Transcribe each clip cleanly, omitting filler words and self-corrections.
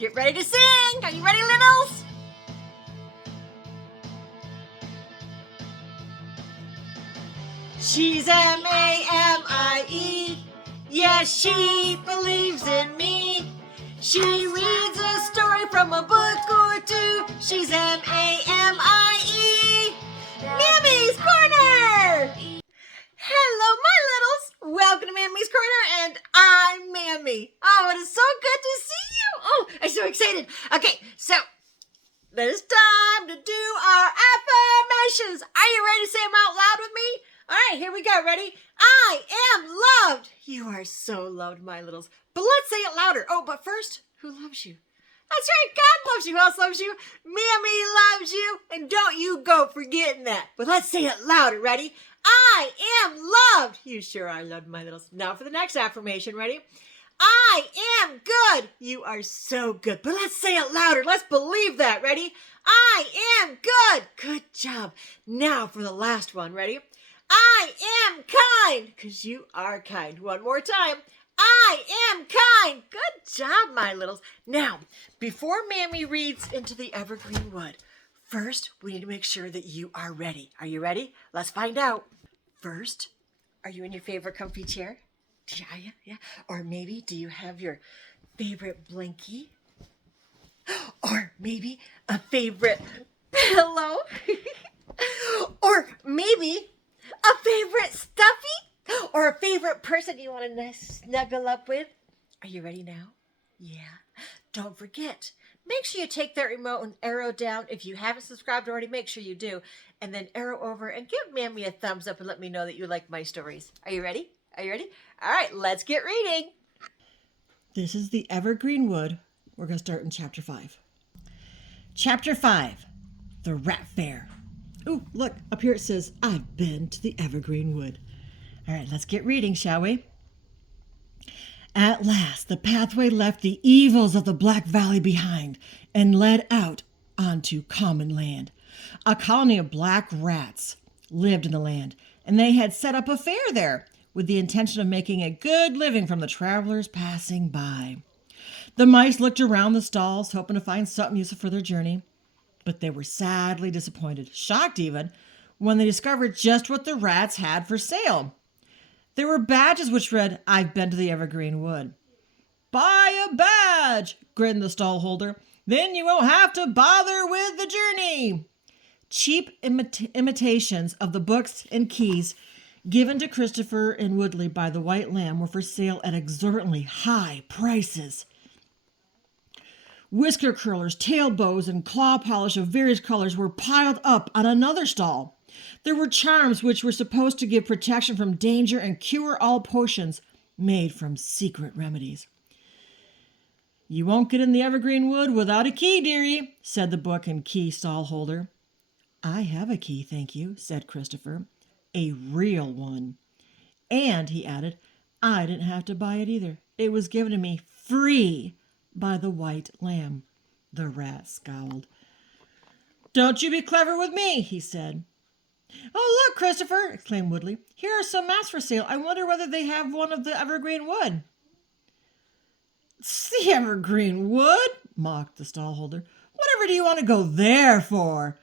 Get ready to sing! Are you ready, littles? She's M-A-M-I-E. Yes, she believes in me. She reads a story from a book or two. She's M-A-M-I-E. Mammy's Corner! Hello, my littles. Welcome to Mammy's Corner, and I'm Mammy. Oh, it is so good to see you. Oh, I'm so excited. Okay, so it is time to do our affirmations. Are you ready to say them out loud with me? All right, here we go. Ready? I am loved. You are so loved, my littles. But let's say it louder. Oh, but first, who loves you? That's right, God loves you. Who else loves you? Mammy loves you. And don't you go forgetting that. But let's say it louder. Ready? I am loved. You sure are loved, my littles. Now for the next affirmation. Ready? I am good. You are so good. But let's say it louder. Let's believe that. Ready? I am good. Good job. Now for the last one. Ready? I am kind. Because you are kind. One more time. I am kind. Good job, my littles. Now, before Mammy reads into the Evergreen Wood, first, we need to make sure that you are ready. Are you ready? Let's find out. First, are you in your favorite comfy chair? Yeah. Or maybe, do you have your favorite blankie? Or maybe a favorite pillow? Or maybe a favorite stuffy? Or a favorite person you want to snuggle up with? Are you ready now? Yeah. Don't forget, make sure you take that remote and arrow down. If you haven't subscribed already, make sure you do. And then arrow over and give Mammy a thumbs up and let me know that you like my stories. Are you ready? Are you ready? All right, let's get reading. This is the Evergreen Wood. We're going to start in Chapter 5. Chapter 5, The Rat Fair. Oh, look, up here it says, I've been to the Evergreen Wood. All right, let's get reading, shall we? At last, the pathway left the evils of the Black Valley behind and led out onto common land. A colony of black rats lived in the land, and they had set up a fair there with the intention of making a good living from the travelers passing by. The mice looked around the stalls, hoping to find something useful for their journey, but they were sadly disappointed, shocked even, when they discovered just what the rats had for sale. There were badges which read, I've been to the Evergreen Wood. Buy a badge, grinned the stall holder. Then you won't have to bother with the journey. Cheap imitations of the books and keys given to Christopher and Woodley by the White Lamb were for sale at exorbitantly high prices. Whisker curlers, tail bows, and claw polish of various colors were piled up on another stall. There were charms which were supposed to give protection from danger and cure all potions made from secret remedies. You won't get in the Evergreen Wood without a key, dearie, said the book and key stall holder. I have a key, thank you, said Christopher. A real one. And, he added, I didn't have to buy it either. It was given to me free by the White Lamb. The rat scowled. Don't you be clever with me, he said. Oh, look, Christopher, exclaimed Woodley. Here are some maps for sale. I wonder whether they have one of the Evergreen Wood. The Evergreen Wood? Mocked the stallholder. Whatever do you want to go there for?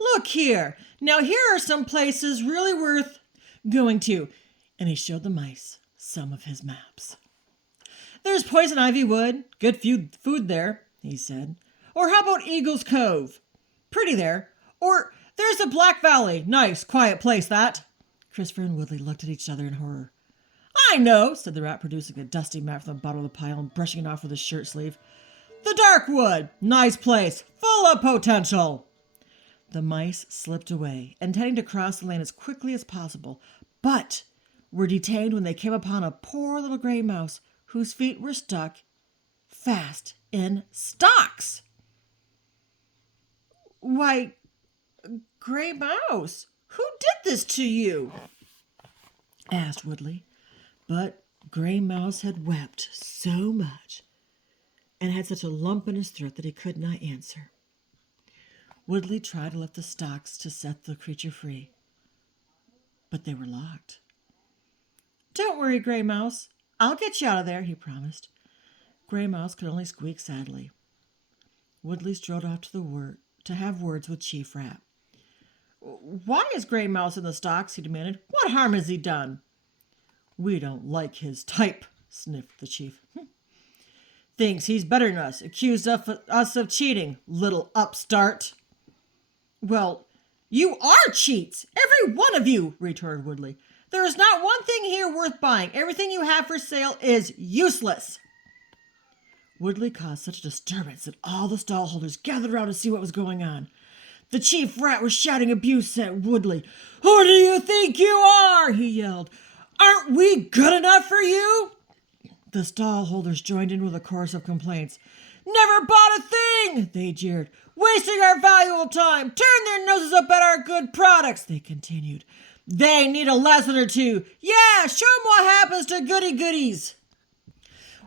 Look here. Now here are some places really worth going to. And he showed the mice some of his maps. There's Poison Ivy Wood. Good food there, he said. Or how about Eagle's Cove? Pretty there. Or there's the Black Valley. Nice, quiet place, that. Christopher and Woodley looked at each other in horror. I know, said the rat, producing a dusty map from the bottom of the pile and brushing it off with his shirt sleeve. The Dark Wood. Nice place. Full of potential. The mice slipped away, intending to cross the land as quickly as possible, but were detained when they came upon a poor little gray mouse whose feet were stuck fast in stocks. Why, Gray Mouse, who did this to you? Asked Woodley. But Gray Mouse had wept so much and had such a lump in his throat that he could not answer. Woodley tried to lift the stocks to set the creature free, but they were locked. Don't worry, Gray Mouse. I'll get you out of there, he promised. Gray Mouse could only squeak sadly. Woodley strode off to have words with Chief Rat. Why is Gray Mouse in the stocks? He demanded. What harm has he done? We don't like his type, sniffed the chief. Thinks he's better than us, accused us of cheating, little upstart. Well, you are cheats, every one of you, retorted Woodley. There is not one thing here worth buying. Everything you have for sale is useless. Woodley caused such a disturbance that all the stallholders gathered around to see what was going on. The chief rat was shouting abuse at Woodley. Who do you think you are? He yelled. Aren't we good enough for you? The stallholders joined in with a chorus of complaints. Never bought a thing, they jeered. Wasting our valuable time. Turn their noses up at our good products, they continued. They need a lesson or two. Yeah, show them what happens to goody-goodies.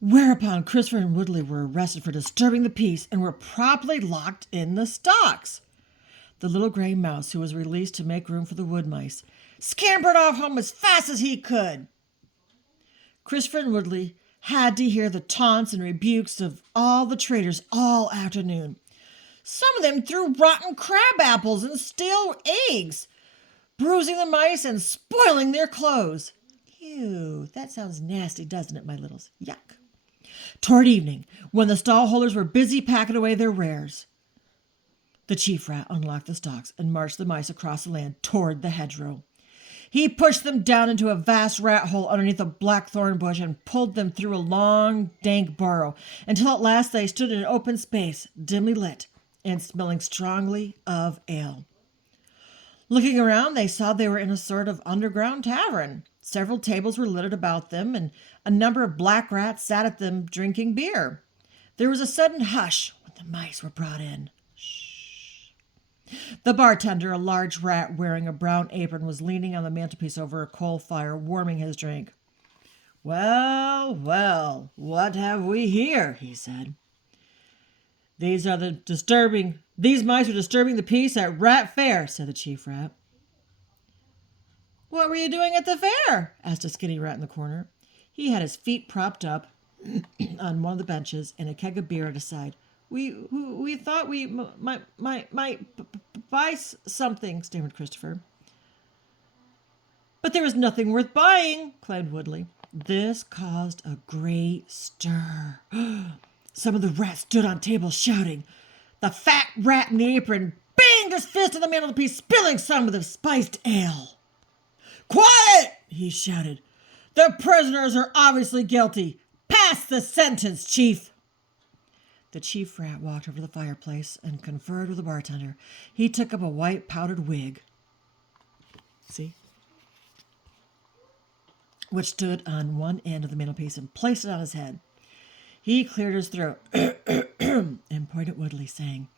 Whereupon Christopher and Woodley were arrested for disturbing the peace and were promptly locked in the stocks. The little gray mouse, who was released to make room for the wood mice, scampered off home as fast as he could. Christopher and Woodley had to hear the taunts and rebukes of all the traders all afternoon. Some of them threw rotten crab apples and stale eggs, bruising the mice and spoiling their clothes. Ew, that sounds nasty, doesn't it, my littles? Yuck. Toward evening, when the stallholders were busy packing away their wares, the chief rat unlocked the stocks and marched the mice across the land toward the hedgerow. He pushed them down into a vast rat hole underneath a blackthorn bush and pulled them through a long, dank burrow until at last they stood in an open space, dimly lit and smelling strongly of ale. Looking around, they saw they were in a sort of underground tavern. Several tables were littered about them, and a number of black rats sat at them drinking beer. There was a sudden hush when the mice were brought in. The bartender, a large rat wearing a brown apron, was leaning on the mantelpiece over a coal fire, warming his drink. Well, well, what have we here? He said. These mice are disturbing the peace at Rat Fair, said the chief rat. What were you doing at the fair? Asked a skinny rat in the corner. He had his feet propped up on one of the benches and a keg of beer at his side. We thought we might buy something, stammered Christopher. But there was nothing worth buying, claimed Woodley. This caused a great stir. Some of the rats stood on tables shouting. The fat rat in the apron banged his fist on the mantelpiece, spilling some of the spiced ale. Quiet! He shouted. The prisoners are obviously guilty. Pass the sentence, Chief. The chief rat walked over to the fireplace and conferred with the bartender. He took up a white powdered wig, which stood on one end of the mantelpiece, and placed it on his head. He cleared his throat and pointed at Woodley, saying,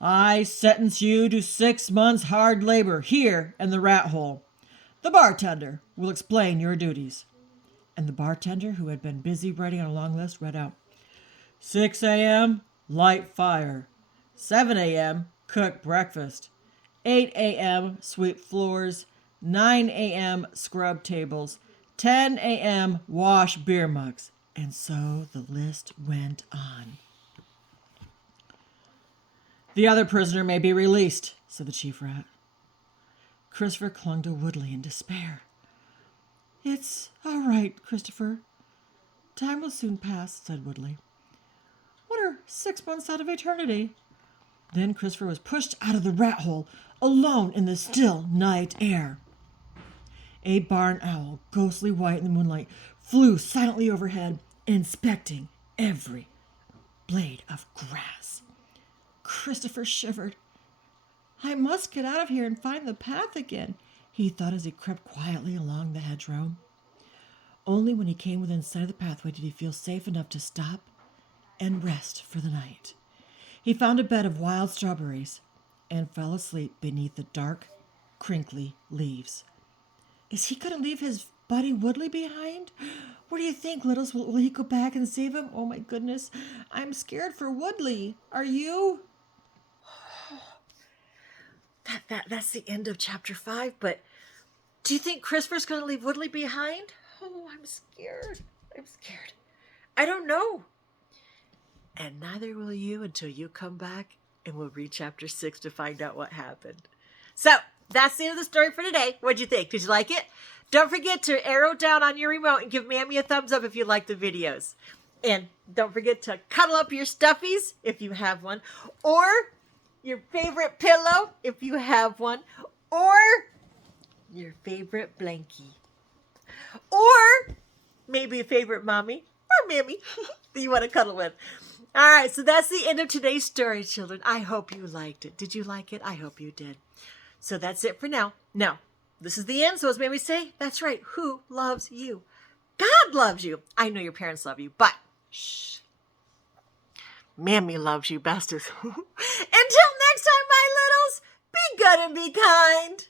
I sentence you to 6 months' hard labor here in the rat hole. The bartender will explain your duties. And the bartender, who had been busy writing on a long list, read out, 6 a.m., light fire. 7 a.m., cook breakfast. 8 a.m., sweep floors. 9 a.m., scrub tables. 10 a.m., wash beer mugs. And so the list went on. The other prisoner may be released, said the chief rat. Christopher clung to Woodley in despair. It's all right, Christopher. Time will soon pass, said Woodley. What are 6 months out of eternity? Then Christopher was pushed out of the rat hole, alone in the still night air. A barn owl, ghostly white in the moonlight, flew silently overhead, inspecting every blade of grass. Christopher shivered. I must get out of here and find the path again, he thought as he crept quietly along the hedgerow. Only when he came within sight of the pathway did he feel safe enough to stop and rest for the night. He found a bed of wild strawberries and fell asleep beneath the dark, crinkly leaves. Is he going to leave his buddy Woodley behind? What do you think, Littles? Will he go back and save him? Oh, my goodness. I'm scared for Woodley. Are you? That's the end of chapter 5, but do you think Christopher's going to leave Woodley behind? Oh, I'm scared. I don't know. And neither will you until you come back and we'll read chapter 6 to find out what happened. So that's the end of the story for today. What'd you think? Did you like it? Don't forget to arrow down on your remote and give Mammy a thumbs up if you like the videos. And don't forget to cuddle up your stuffies if you have one, or your favorite pillow if you have one, or your favorite blankie, or maybe a favorite mommy or mammy that you want to cuddle with. All right, so that's the end of today's story, children. I hope you liked it. Did you like it? I hope you did. So that's it for now. Now, this is the end, so as Mammy say, that's right. Who loves you? God loves you. I know your parents love you, but shh. Mammy loves you best. Until next time, my littles, be good and be kind.